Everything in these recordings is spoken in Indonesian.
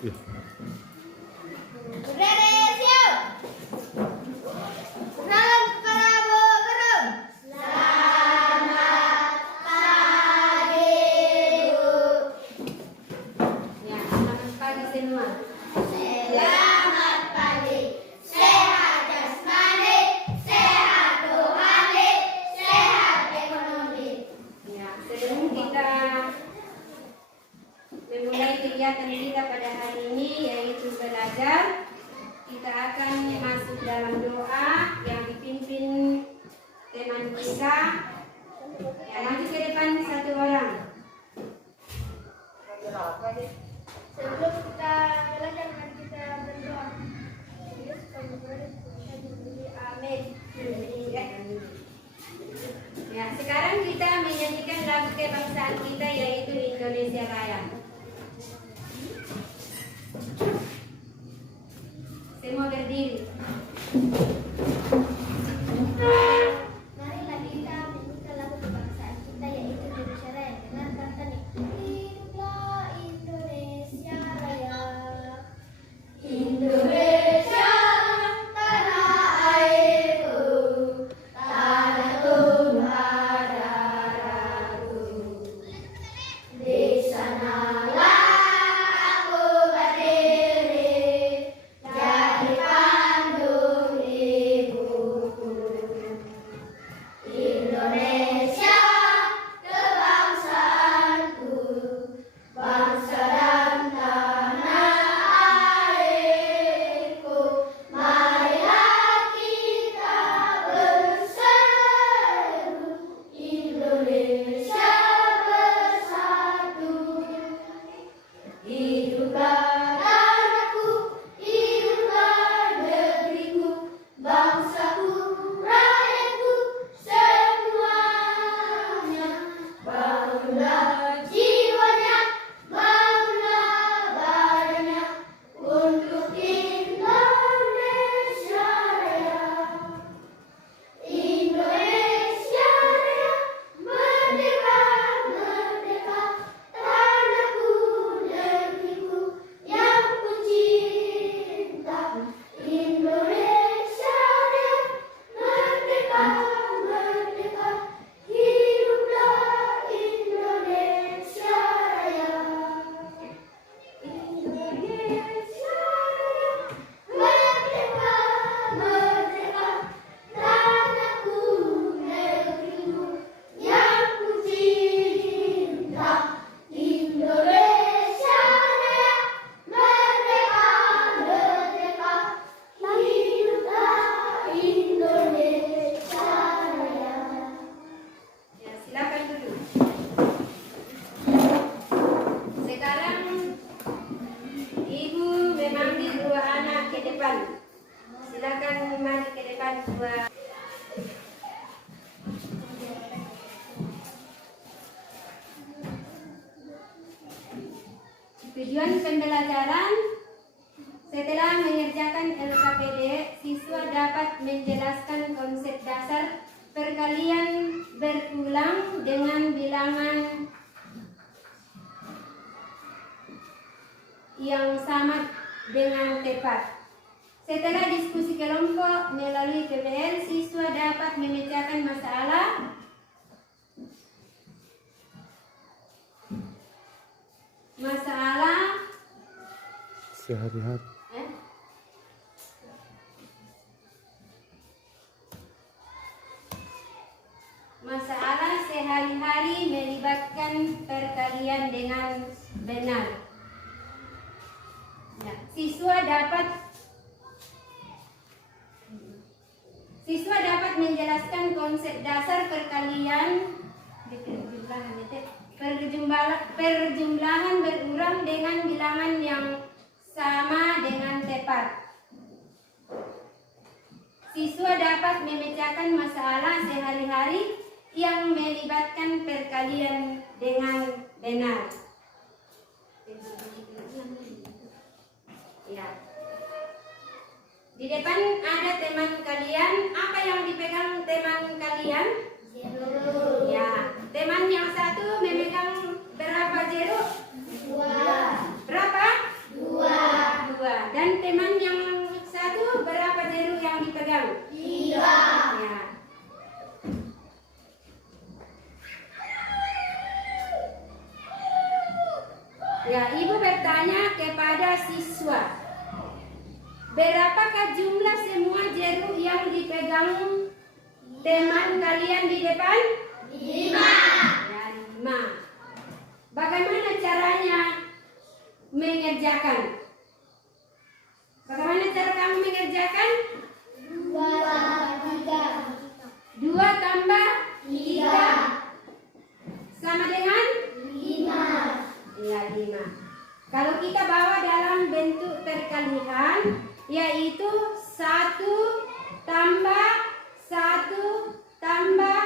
Iya. Kegiatan kita pada hari ini yaitu belajar. Kita akan masuk dalam doa yang dipimpin teman kita. Ya, maju ke depan satu orang. Sebelum kita belajar, mari kita berdoa. Amin. Ya, sekarang kita menyanyikan lagu kebangsaan kita yaitu Indonesia Raya. Semua berdiri. Marilah kita menyanyikan lagu kebangsaan kita yaitu Indonesia Raya dengan kata nih. Hiduplah Indonesia Raya. Indonesia tanah airku, tanah tumpah darahku. Di sanalah aku berdiri, jadi kandung ibuku. Indonesia kebangsaanku, bangsa dan tanah airku. Marilah kita berseru, Indonesia bersatu. Hiduplah tanahku, hiduplah negeriku, bangsaku, rakyatku, semuanya. Bangunlah jiwanya, bangunlah badannya untuk Indonesia Raya. Indonesia Raya, merdeka, merdeka, tanahku, negeriku yang ku cinta. Indonesia Raya, merdeka, merdeka, hiduplah Indonesia Raya. Indonesia Raya, merdeka, merdeka, tanahku, negeriku yang ku cinta. Indonesia Raya, merdeka, merdeka, hiduplah Indonesia Raya. Ya, silakan duduk. Sekarang Ibu memanggil dua anak ke depan. Silakan mari ke depan dua. Tujuan pembelajaran: setelah mengerjakan LKPD, siswa dapat menjelaskan konsep dasar perkalian berulang dengan bilangan yang sama dengan tepat. Setelah diskusi kelompok melalui PBL, siswa dapat memecahkan masalah Sehari-hari. Masalah sehari-hari melibatkan perkalian dengan benar. Ya, siswa dapat menjelaskan konsep dasar perkalian perjumlahan berulang dengan bilangan yang sama dengan tepat. Siswa dapat memecahkan masalah sehari-hari yang melibatkan perkalian dengan benar. Ya. Di depan ada teman kalian. Apa yang dipegang teman kalian? Ya. Teman yang satu memegang berapa jeruk? 2. Berapa? 2. Ya, ibu bertanya kepada siswa, berapakah jumlah semua jeruk yang dipegang teman kalian di depan? 5. Ya, 5. Bagaimana caranya mengerjakan? Bagaimana cara kamu mengerjakan? 2 tambah 3 sama dengan 5. Ya, 5. Kalau kita bawa dalam bentuk perkalian, yaitu 1 tambah 1 tambah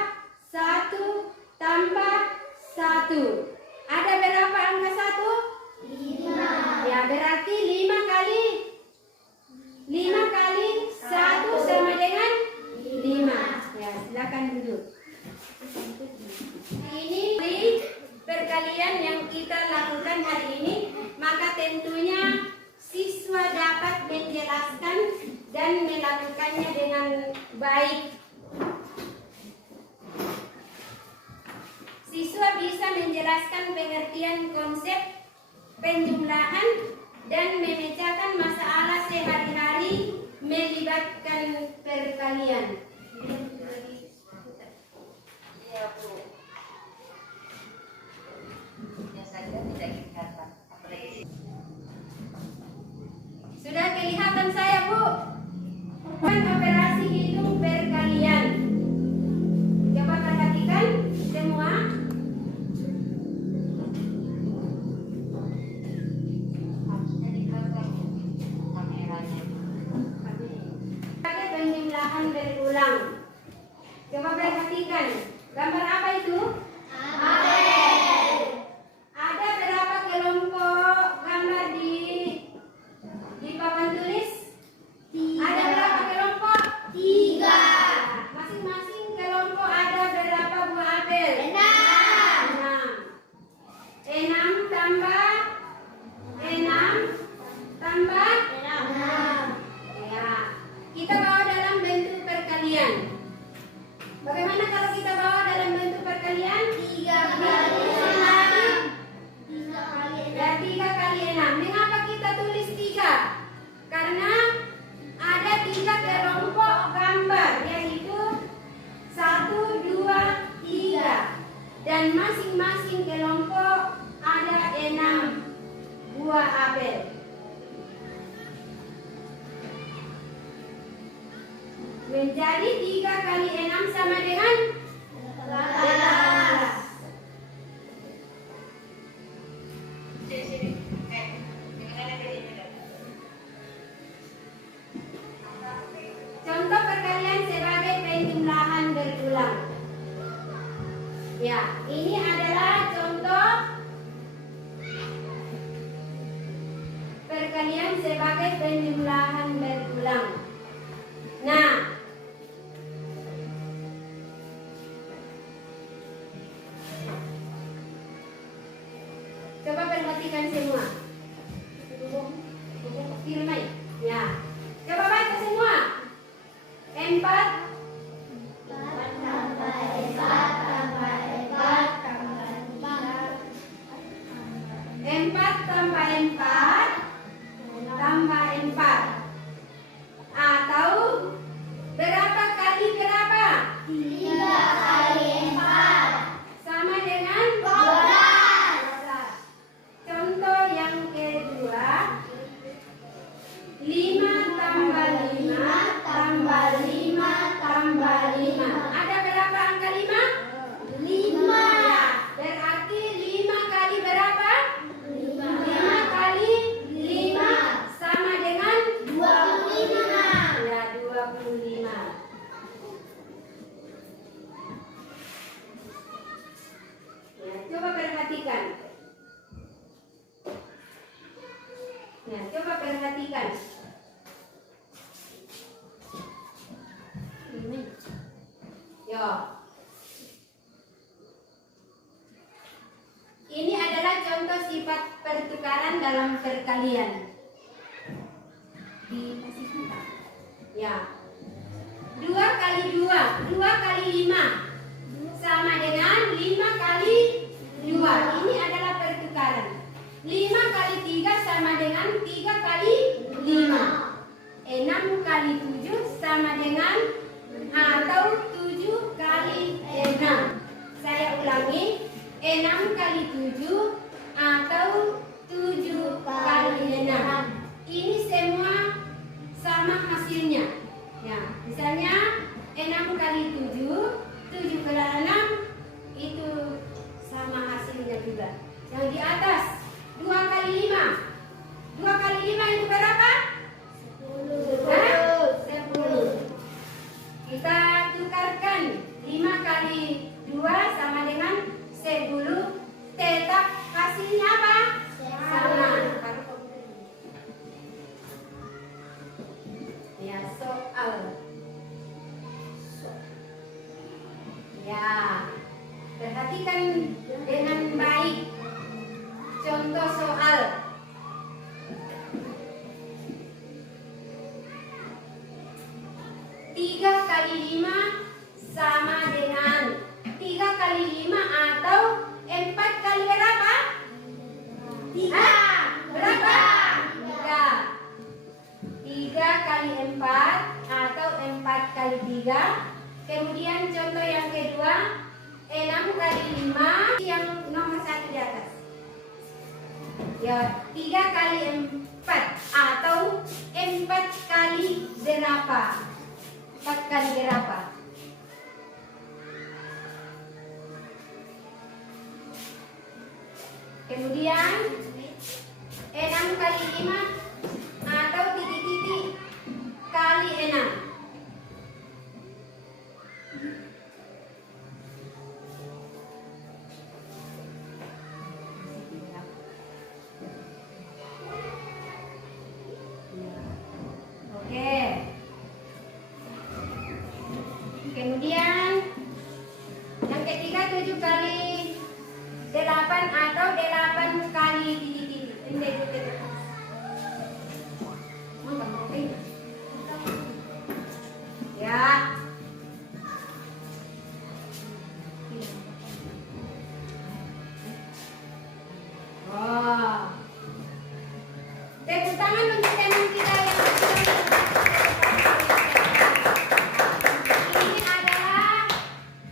1 tambah 1. Ada berapa angka 1? 5. Ya, berarti 5 kali 1 sama dengan 5. Ya, silakan duduk. Ini perkalian yang kita lakukan hari ini, maka tentunya siswa dapat menjelaskan dan melakukannya dengan baik. Siswa bisa menjelaskan pengertian konsep penjumlahan dan memecahkan masalah sehari-hari melibatkan perkalian. Iya, Bu. Biasanya tidak kelihatan. Apalagi Sudah kelihatan saya, Bu? Operasi hitung perkalian. Coba perhatikan semua. harusnya dikatakan kameranya. Pakai penjumlahan berulang. Coba perhatikan. Gambar apa itu? Ada berapa kelompok gambar di papan tulis? Ada berapa kelompok? 3. Masing-masing kelompok ada berapa buah apel? 6. 6 tambah 6. Ya. Kita bawa dalam bentuk perkalian. Bagaimana kalau kita bawa dalam bentuk perkalian? 3 kali 6. Ya, 3 kali 6. Mengapa kita tulis 3? Karena ada 3 kelompok gambar, yaitu 1, 2, 3. Dan masing-masing kelompok ada 6 buah apel. Menjadi 3 kali 6 sama dengan 18. Contoh perkalian sebagai penjumlahan berulang. Ya, ini adalah contoh perkalian sebagai penjumlahan berulang. Nah, coba perhatikan semua. Firman. Ya. Coba baca semua. 4 tambah 4 tambah 4. Tahu berapa kali berapa? 3 kali 4 Sama dengan 12. Contoh yang kedua, 5 tambah 5 tambah 5 tambah 5. Ada berapa angka 5? 5. Ya, berarti 5 kali berapa? 5 kali 5 sama dengan 25. Ya, 25. Ya, coba perhatikan. Ya, coba perhatikan. Yo. Ini adalah contoh sifat pertukaran dalam perkalian. Dikasih kita. Ya. 2 kali 2, 2 kali 5 sama dengan 5 kali 2. Ini adalah pertukaran. 5 kali 3 sama dengan 3 kali 5. 6 kali 7 sama dengan atau 7 kali 6. Saya ulangi, 6 kali 7 atau 7 kali 6. Ini semua sama hasilnya. Ya, misalnya 6 kali 7, 7 kali 6 itu sama hasilnya juga. Yang di atas 2 kali 5. 2 kali 5 itu berapa? 10. Kita tukarkan 5 kali 2 sama dengan 10. Tetap hasilnya apa? Sama. Ya, soal. Ya, perhatikan dengan baik contoh soal. 3 kali 5 sama dengan 3 kali 5 atau 4 kali berapa? 3. Berapa? 3 kali 4 atau 4 kali 3. Kemudian contoh yang kedua, 6 kali 5 yang nomor 1 di atas. Ya, 3 kali 4 atau 4 kali berapa? 4 kali berapa? Kemudian 6 kali 5 atau titik-titik kali 6. Oke. Kemudian yang ketiga 7 kali 8 atau 8 kali titik-titik. Ini juga. Ya. Oh. Tepuk tangan untuk teman kita yang ini adalah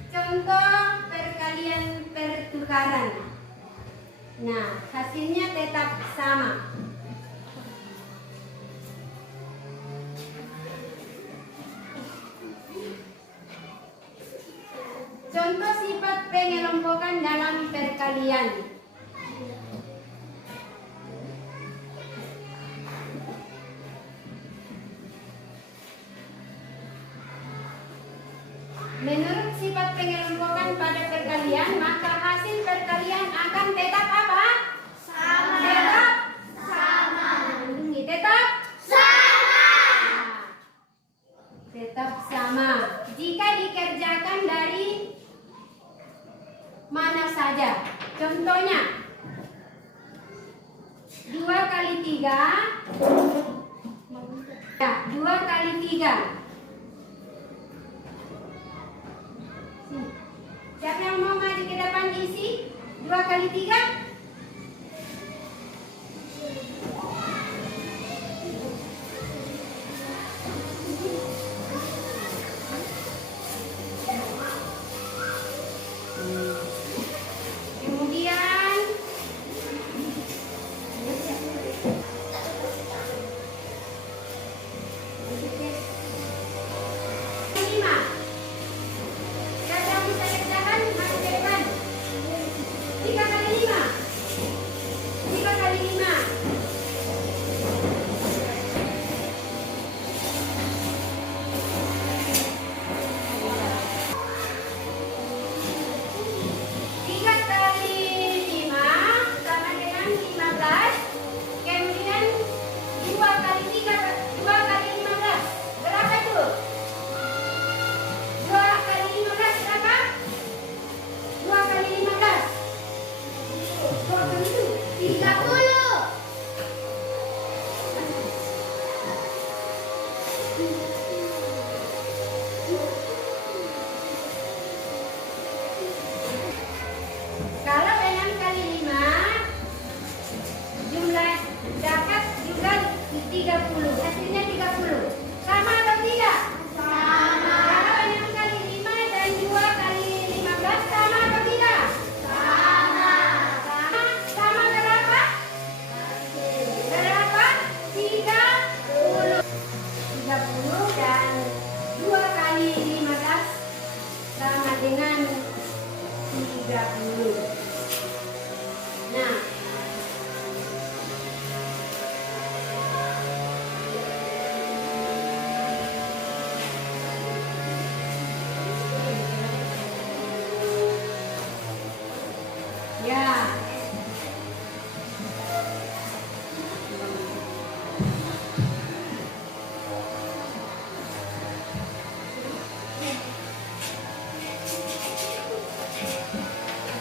contoh perkalian pertukaran. Nah, hasilnya tetap sama. Contoh sifat pengelompokan dalam perkalian. Menurut sifat pengelompokan pada perkalian, maka hasil perkalian akan tetap apa? Sama. Tetap sama. Tetap sama. Tetap sama. Jika dikerjakan dari mana saja. Contohnya 2 kali 3. Ya, 2 kali 3. Siapa yang mau maju ke depan isi? 2 kali 3. Kemudian 5. Siapa yang bisa kerjakan maju ke depan? 3 kali 5. dapat juga 30. Hasilnya 30. Sama atau tidak? Sama. Berapa banyak kali 5 dan 2 kali 15 sama atau tidak? Sama. Sama berapa? Berapa? 30. 30 dan 2 kali 15 sama dengan 30. Nah, ya.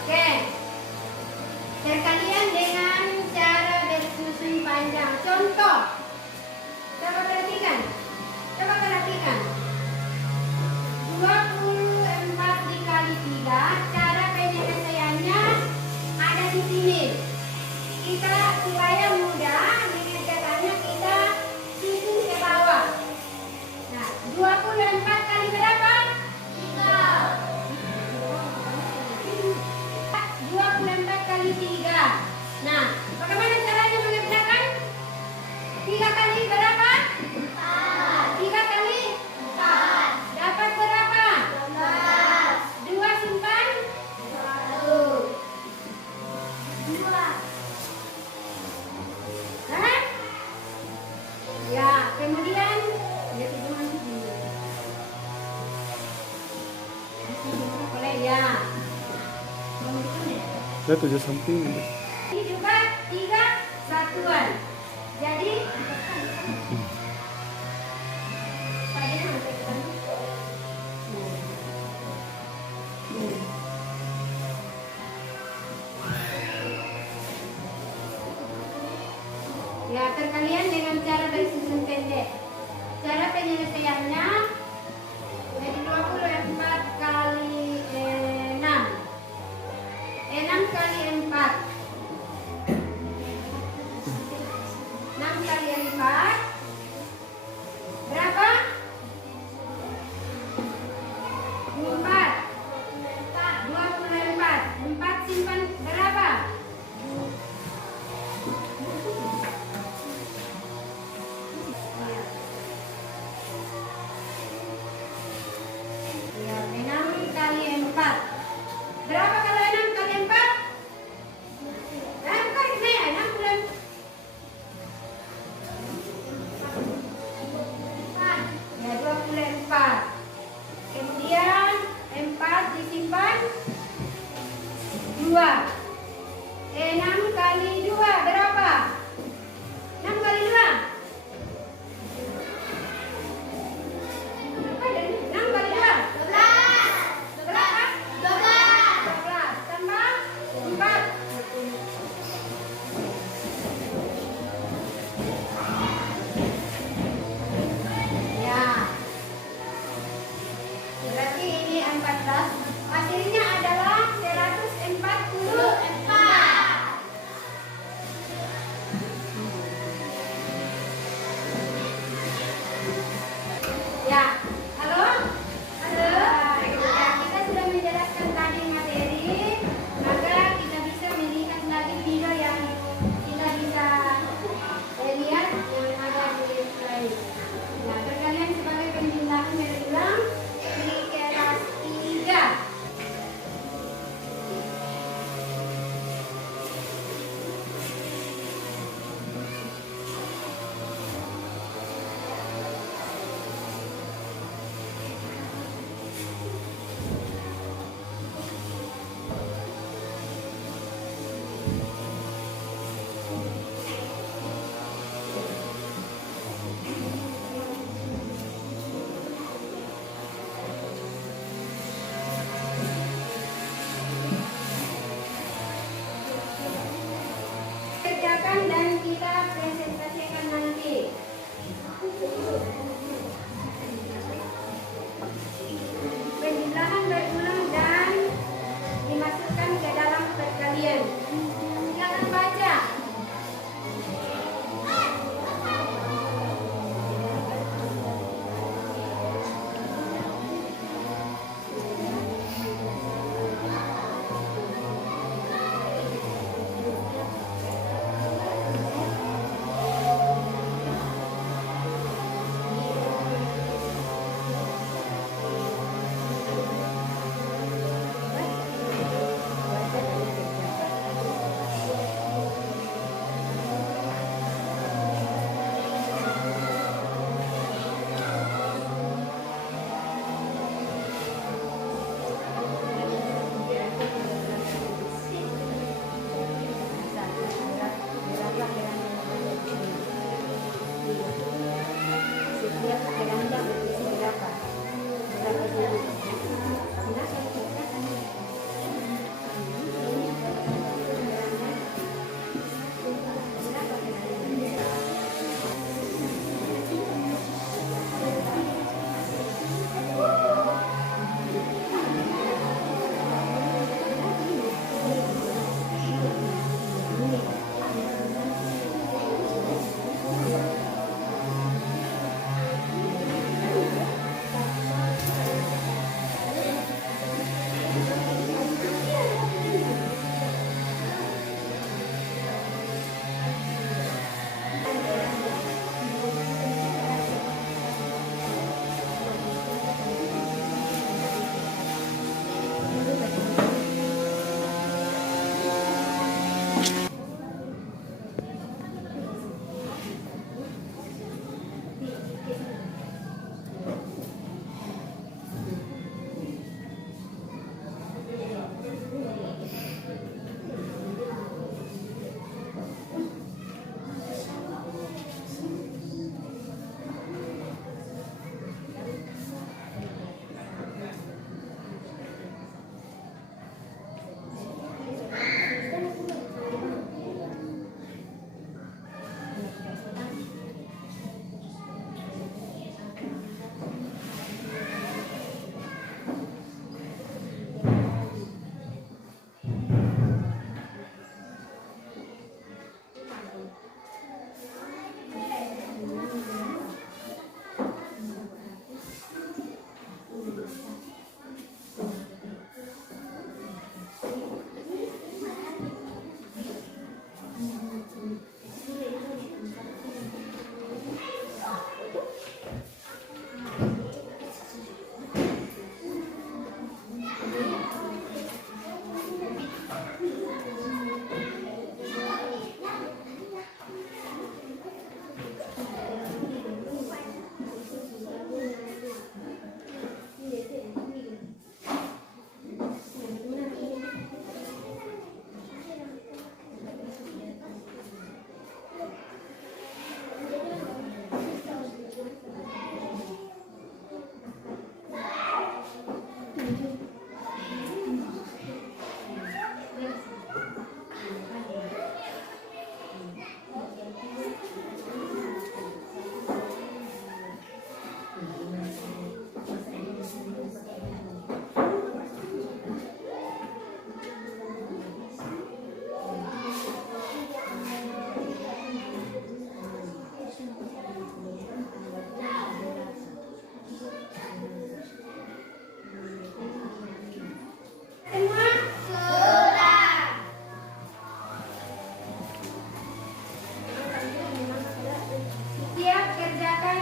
Oke. Perkalian dengan cara bersusun panjang. Contoh. Coba perhatikan. Coba perhatikan. 24 dikali 3. Cara penyelesaiannya ada di sini. Kita supaya mudah mengerjakannya kita susun ke bawah. Nah, 24 kali berapa? 24 kali 3. Nah, bagaimana caranya mengerjakan? 3 kali berapa? 3 kali 4. Dapat berapa? 2 simpan 1. 2. Hah? Ya, kemudian ya hitungan sini. Boleh ya. Saya 7 something. Ini juga 3 satuan. Jadi ya, perkalian dengan cara bersusun pendek. Cara penyelesaiannya jadi 24 kali 6. 6 kali 4. 6 kali 4. Berapa? 4. 24. 4 simpan berapa? 4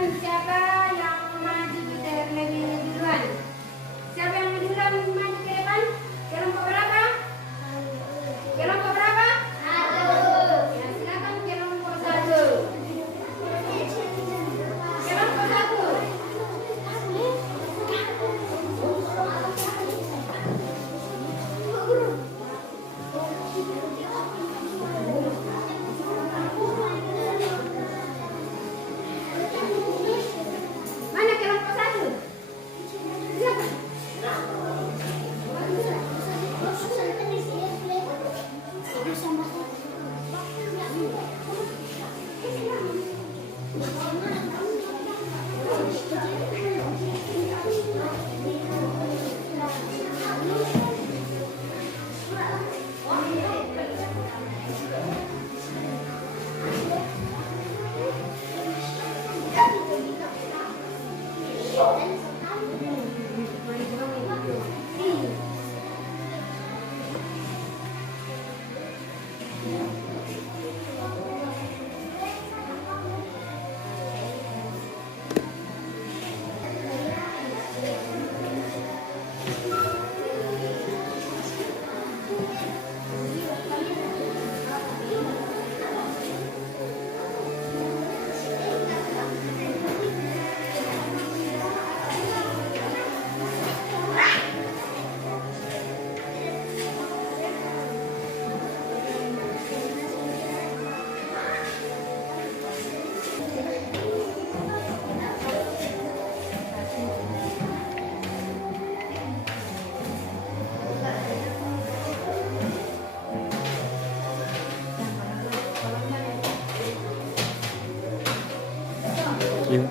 siapa yang maju lebih duluan? Siapa yang duluan maju ke depan? Kelompok berapa? Kelompok berapa? Ya, silakan kelompok 1. Kelompok 1. Mana kelompok 1? Siapa? Yuk.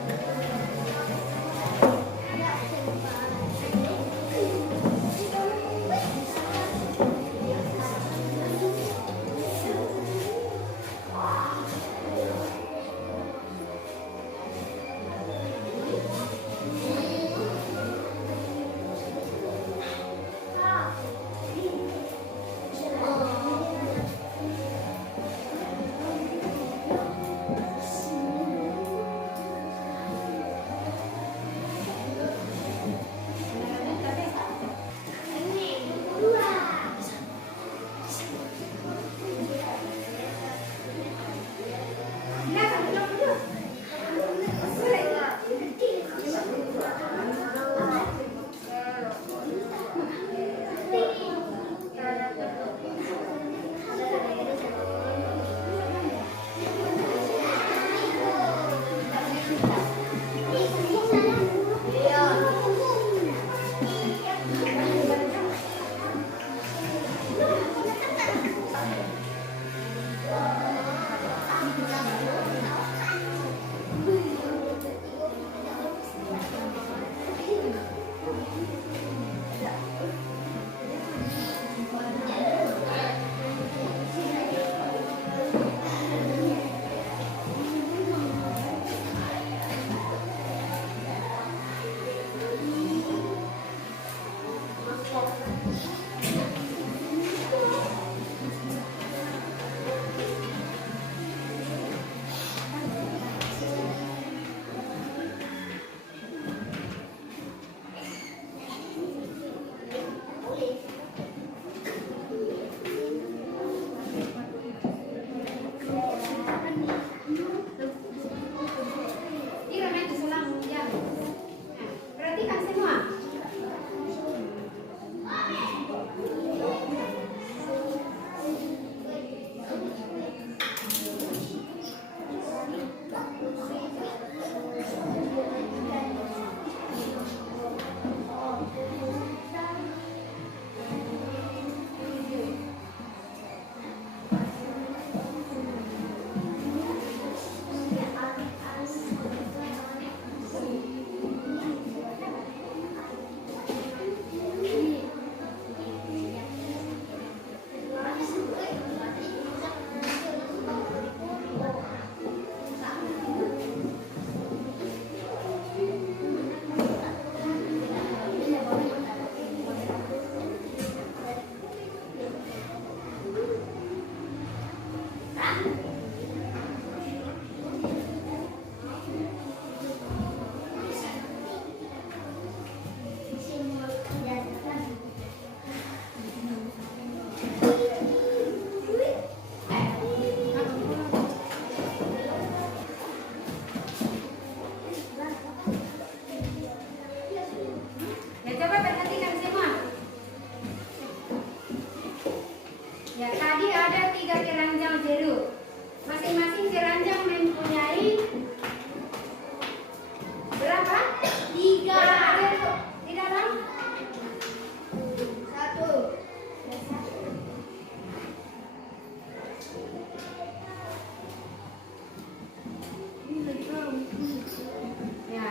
Ya.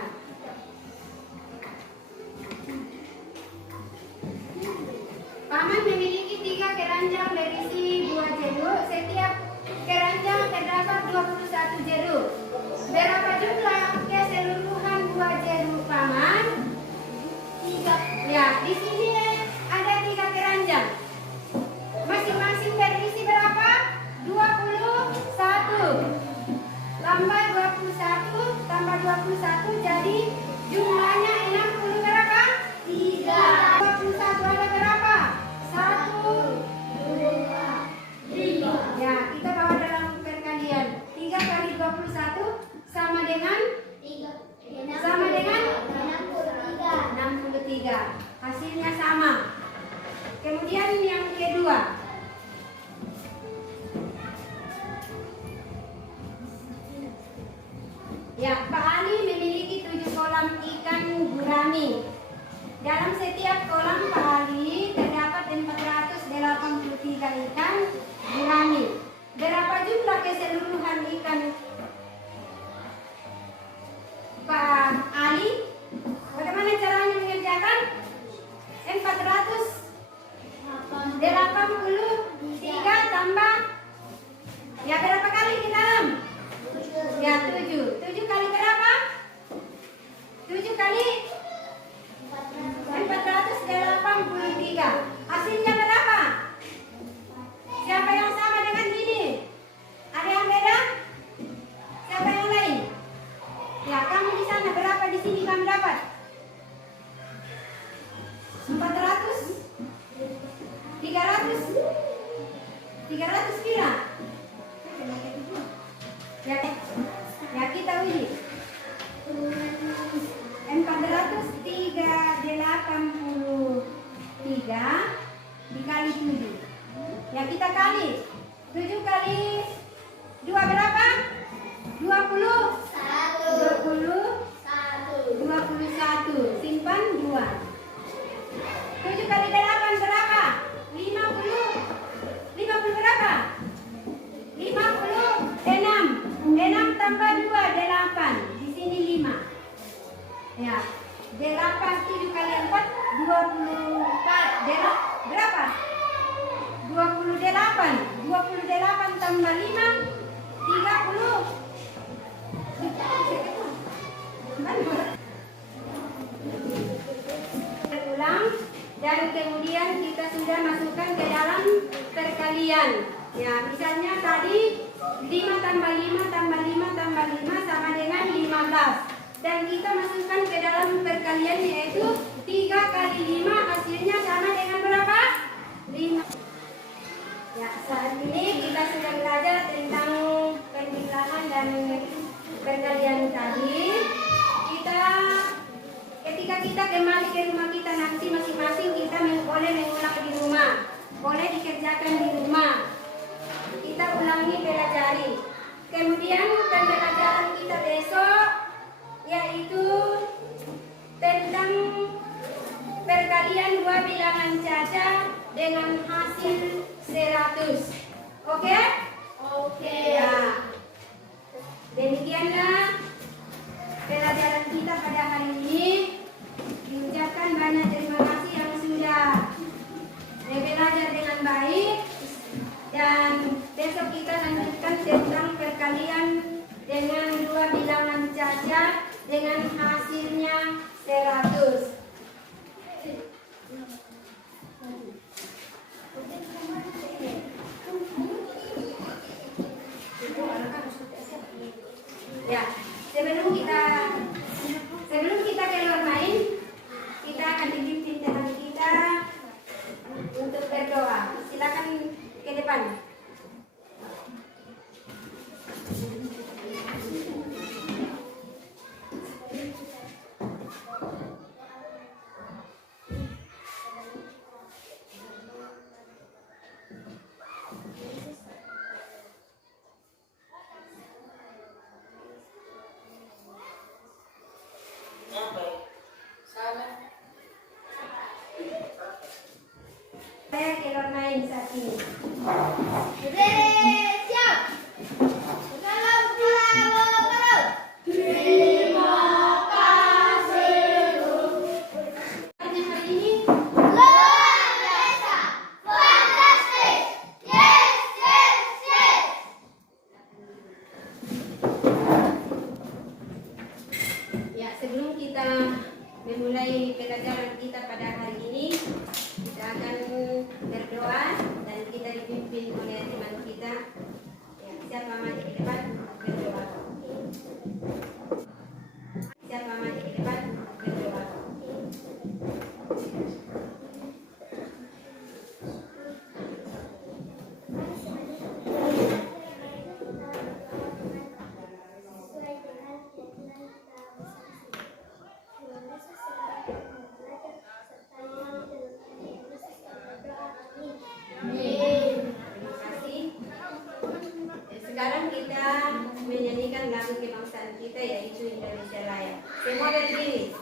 Paman memiliki 3 keranjang berisi buah jeruk. Setiap keranjang terdapat 21 jeruk. Berapa jumlah keseluruhan buah jeruk paman? 3. Ya, di sini ada 3 keranjang. Masing-masing berisi berapa? 21. Tambah 21 tambah 21 jadi jumlahnya 60 berapa? 3. 21 ada berapa? 1, 2, 3. Ya, kita bawa dalam perkalian. 3 kali 21 sama dengan 63. Hasilnya sama. Kemudian yang kedua. Ya, Pak Ali memiliki 7 kolam ikan gurami. Dalam setiap kolam Pak Ali terdapat 483 ikan gurami. Berapa jumlah keseluruhan ikan Pak Ali? Bagaimana caranya mengerjakan? 483 tambah. Ya, berapa kali di dalam? Ya, 7. 7 kali berapa? 7 kali 483. Hasilnya berapa? Siapa yang sama dengan ini? Ada yang beda? Siapa yang lain? Ya, kamu di sana berapa, di sini kamu dapat? 400? 300? 300 kira? Ya, kita uji. 483 dikali 7. Ya, kita kali. 7 kali 2 berapa? 21. Simpan 2. 7 kali 8 berapa? 50. 50 berapa? 56. 6 tambah 2, 8. Di sini 5. Ya. 8, 7 kali 4, 24. Berapa? 28. 28 tambah 5, 30. Ulang. Dan kemudian kita sudah masukkan ke dalam perkalian. Ya, misalnya tadi 5 tambah 5 tambah 5 tambah 5 sama dengan 15. Dan kita masukkan ke dalam perkalian yaitu 3 kali 5 hasilnya sama dengan berapa? 5. Ya, saat ini kita sudah belajar tentang pembilangan dan perkalian tadi. Ketika kita kembali ke rumah kita nanti masing-masing kita boleh mengulang di rumah. Boleh dikerjakan di rumah. Kita ulangi, pelajari. Kemudian pembelajaran kita besok yaitu tentang perkalian 2 bilangan caca dengan hasil 100. Oke? Oke. Ya. Demikianlah pelajaran kita pada hari ini. Diucapkan banyak terima kasih yang sudah belajar dengan baik. Dan besok kita lanjutkan tentang perkalian dengan 2 bilangan caca dengan hasilnya 100. Ya, sebelum kita keluar main, kita akan dipimpin dengan kita untuk berdoa. Silakan ke depan. Saya keluar main saat ini. Siap. Kalau. kita memulai pelajaran kita pada hari ini, kita akan berdoa dan kita dipimpin oleh teman kita. Ya, siapa maju di depan berdoa. Siapa maju di depan berdoa. Terima kasih. Sekarang kita menyanyikan lagu kebangsaan kita yaitu Indonesia Raya. Semua berdiri.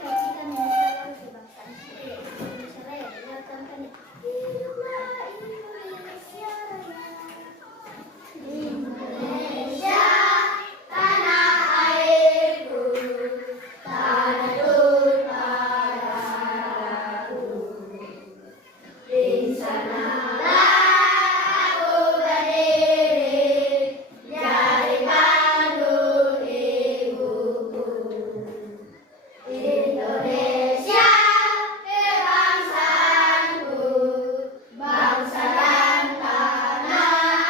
Mari kita menyanyikan kebangsaan kita yaitu Indonesia Raya. Dengarkan kami. Hiduplah Indonesia Raya. Indonesia, tanah airku, tanah tumpahku. Di sanalah aku berdiri, jadi pandu ibuku. Indonesia, kebangsaanku, bangsa dan tanah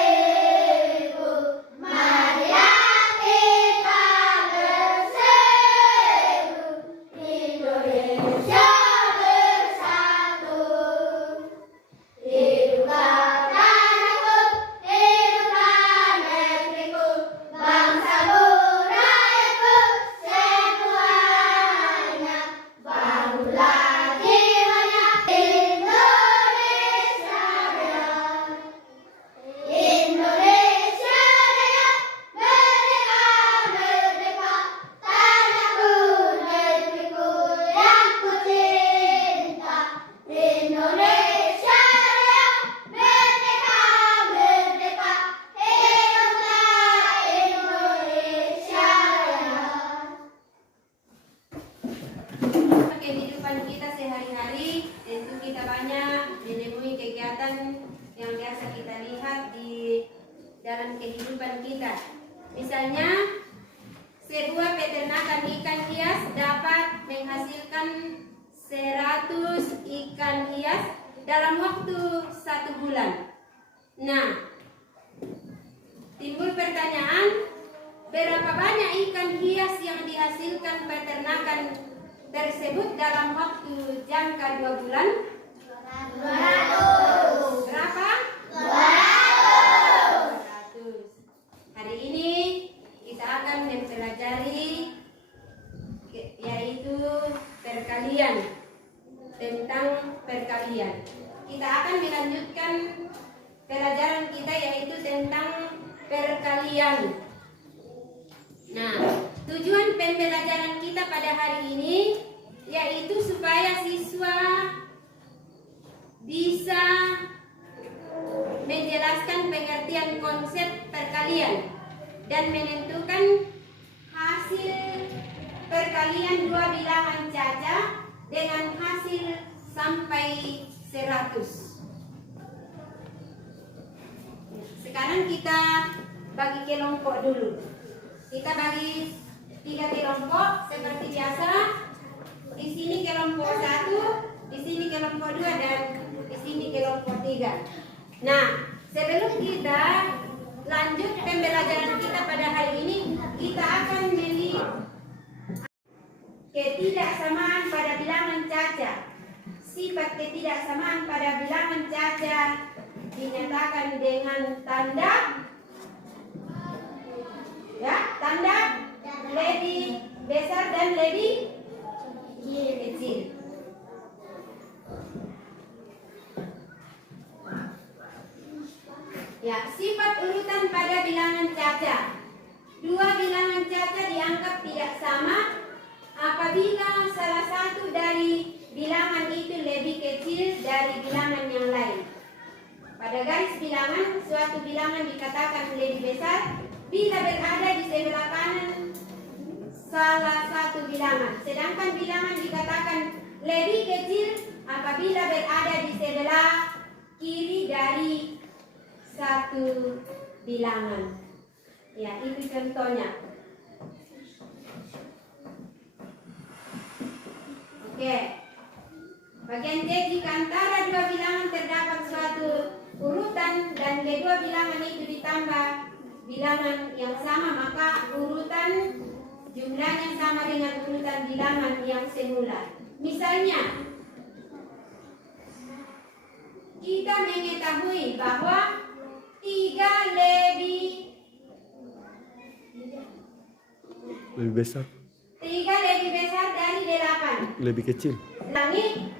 airku. Marilah kita bersatu, Indonesia bersatu. Hiduplah tanahku, hiduplah negeriku, bangsaku, rakyatku semuanya. Bangunlah jiwanya, Indonesia Raya. Indonesia Raya, merdeka, merdeka, tanahku, negeriku yang ku cinta. Indonesia Raya, merdeka, merdeka, hiduplah Indonesia Raya. Kehidupan kita sehari-hari, tentu kita banyak menemui kegiatan yang biasa kita lihat di dalam kehidupan kita. Misalnya, sebuah peternakan ikan hias dapat menghasilkan 100 ikan hias dalam waktu 1 bulan. Nah, timbul pertanyaan, berapa banyak ikan hias yang dihasilkan peternakan tersebut dalam waktu jangka 2 bulan? 200. Berapa? 200. 100. Hari ini kita akan mempelajari yaitu perkalian, tentang perkalian. Kita akan melanjutkan pelajaran kita yaitu tentang perkalian. Nah, tujuan pembelajaran kita pada hari ini yaitu supaya siswa bisa menjelaskan pengertian konsep perkalian dan menentukan hasil perkalian dua bilangan caca dengan hasil sampai 100. Sekarang kita bagi kelompok dulu. Kita bagi 3 kelompok seperti biasa. Di sini kelompok 1, di sini kelompok 2 dan di sini kelompok 3. Nah, sebelum kita lanjut pembelajaran kita pada hari ini, kita akan melihat ketidaksamaan pada bilangan caca. Sifat ketidaksamaan pada bilangan caca dinyatakan dengan tanda tanda lebih besar dan lebih kecil. Ya, sifat urutan pada bilangan caca. Dua bilangan caca dianggap tidak sama apabila salah satu dari bilangan itu lebih kecil dari bilangan yang lain. Pada garis bilangan, suatu bilangan dikatakan lebih besar bila berada di sebelah kanan salah satu bilangan, sedangkan bilangan dikatakan lebih kecil apabila berada di sebelah kiri dari satu bilangan. Ya, itu contohnya. Oke. Bagian C, jika antara dua bilangan terdapat suatu urutan dan kedua bilangan itu ditambah bilangan yang sama, maka urutan jumlahnya sama dengan urutan bilangan yang semula. Misalnya, kita mengetahui bahwa 3 lebih besar, lebih besar dari 8. lebih kecil. Ulangi.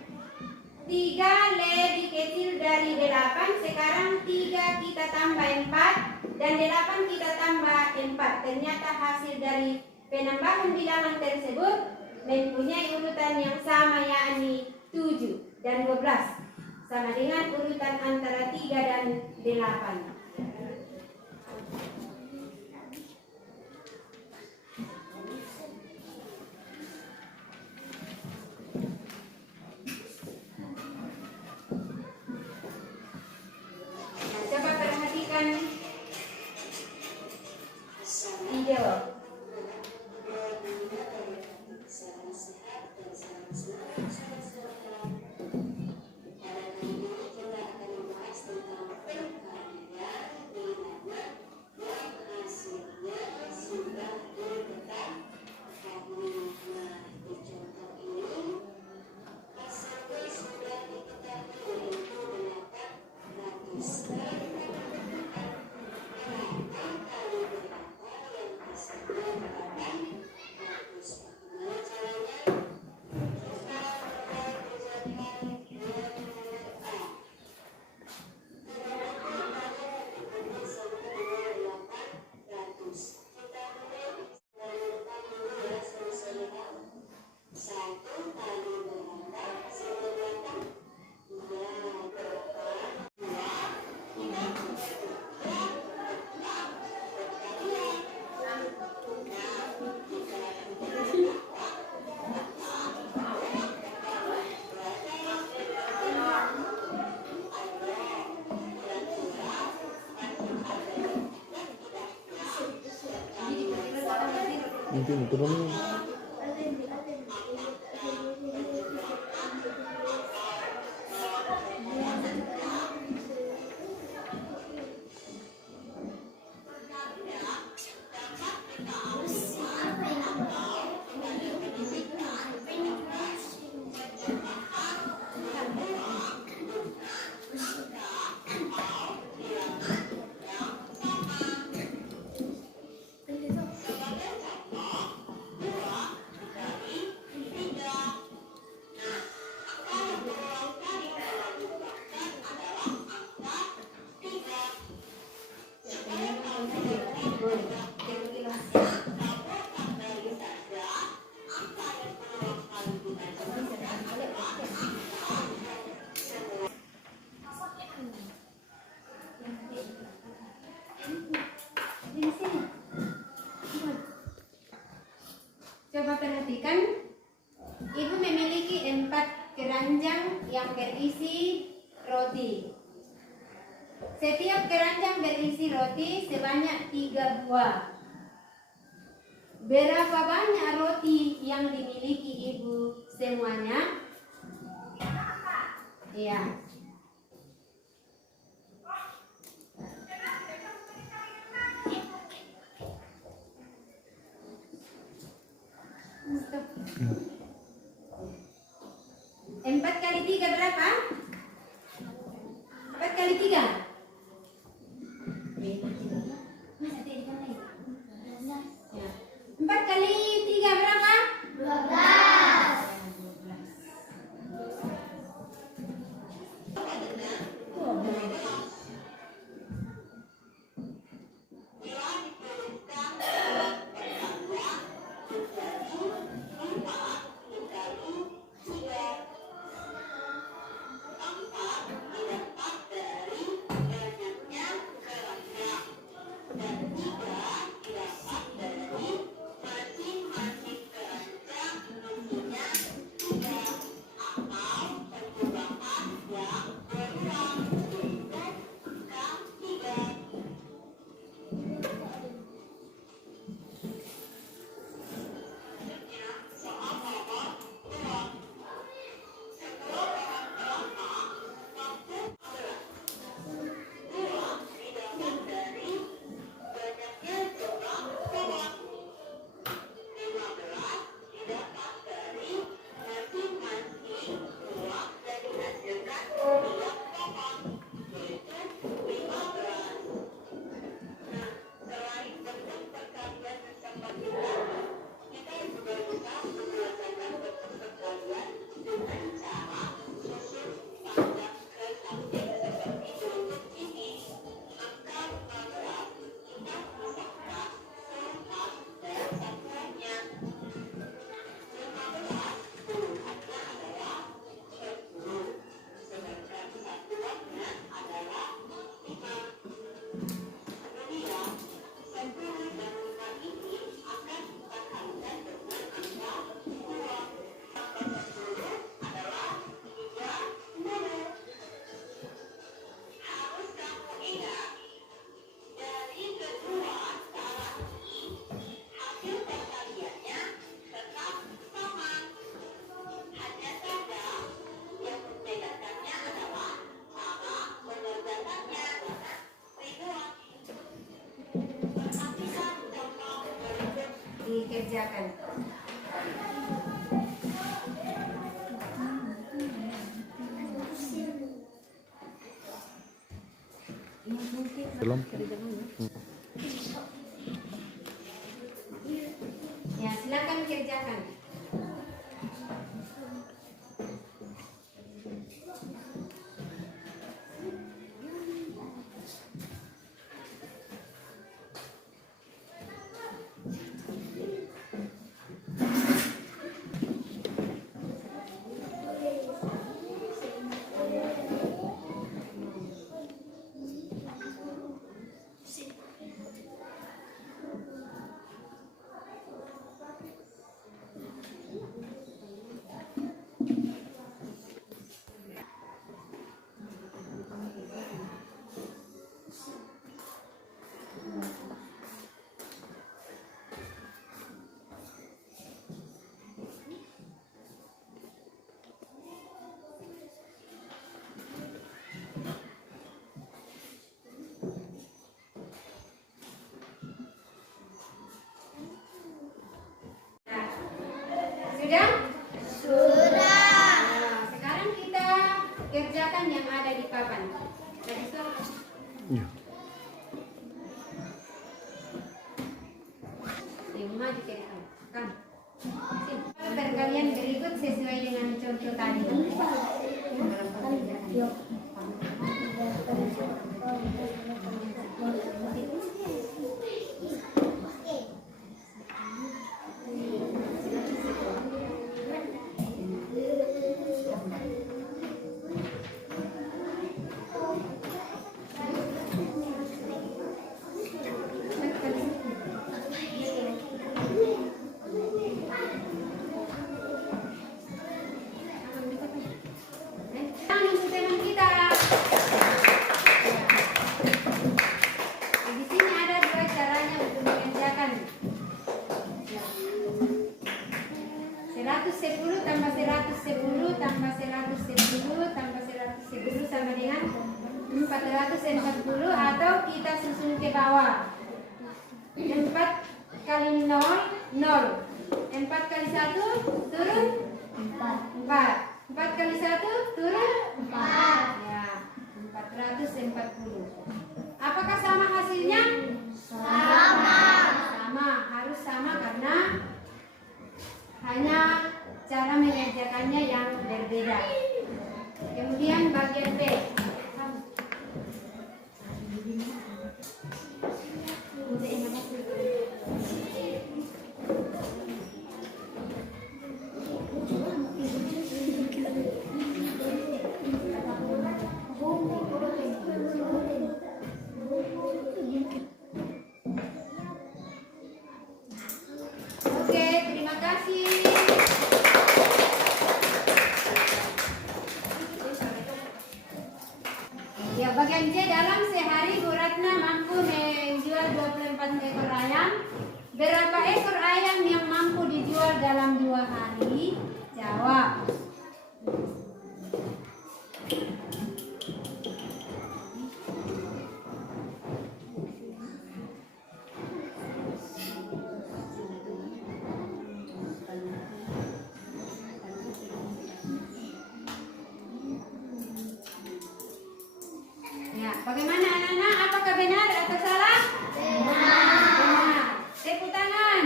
3 lebih kecil dari 8. Sekarang 3 kita tambah 4 dan 8 kita tambah 4. Ternyata hasil dari penambahan bilangan tersebut mempunyai urutan yang sama, yakni 7 dan 12. Sama dengan urutan antara 3 dan 8. Nah, coba perhatikan dijawab. Mungkin turun. Coba perhatikan, ibu memiliki 4 keranjang yang berisi roti. Setiap keranjang berisi roti sebanyak 3 buah. Berapa banyak roti yang dimiliki ibu semuanya? Iya. Stop. 4 kali 3 berapa? 4 kali 3? Ya. 4 kali 3 berapa? 12. kerjakan. Belum. Ya, silakan kerjakan. Sudah? Sudah. Nah, sekarang kita kerjakan yang ada di papan. Tadi stop. Ya. Maju ke depan. Kam. Sini. Perkalian berikut sesuai dengan contoh tadi. Di sini ada dua caranya untuk mengerjakan. 110 tambah 110 tambah 110 tambah 110 sama dengan 440, atau kita susun ke bawah. 4 kali 0, 0. 4 kali 1 turun 4. 4 kali 1 turun 4. Ya, 440. Apakah sama hasilnya? Sama. Sama, harus sama karena hanya cara mengerjakannya yang berbeda. Kemudian bagian B. Oke, terima kasih. Ya, bagian C, dalam sehari Bu Ratna mampu menjual 24 ekor ayam. Berapa ekor ayam yang mampu dijual dalam 2 hari? Jawab. Ya, bagaimana anak-anak? Apakah benar atau salah? Benar. Tepuk tangan.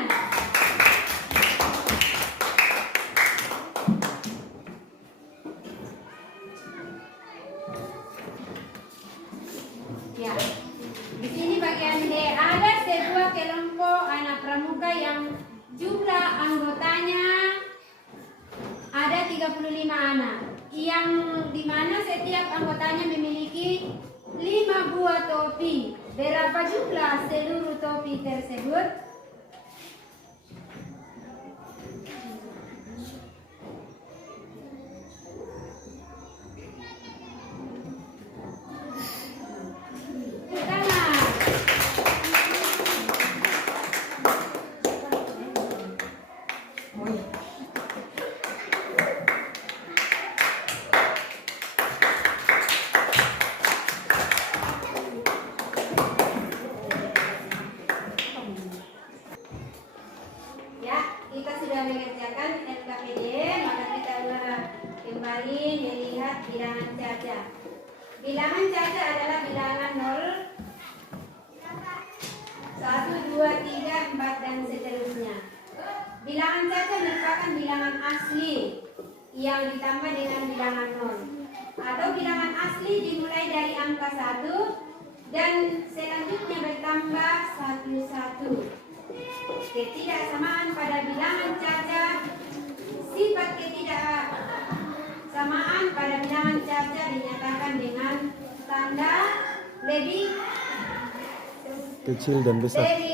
Ya, di sini bagian D, ada sebuah kelompok anak pramuka yang jumlah anggotanya ada 35 anak, yang dimana setiap anggotanya memiliki 5 buah topi. Berapa jumlah seluruh topi tersebut? Tangan. bilangan caca. Bilangan caca adalah bilangan 0, 1, 2, 3, 4 dan seterusnya. Bilangan caca merupakan bilangan asli yang ditambah dengan bilangan 0. Atau bilangan asli dimulai dari angka 1 dan selanjutnya bertambah 1. Ketidaksamaan pada bilangan caca. Sifat ketidaksamaan pada bilangan caca dinyatakan dengan tanda lebih Kecil dan besar. lebih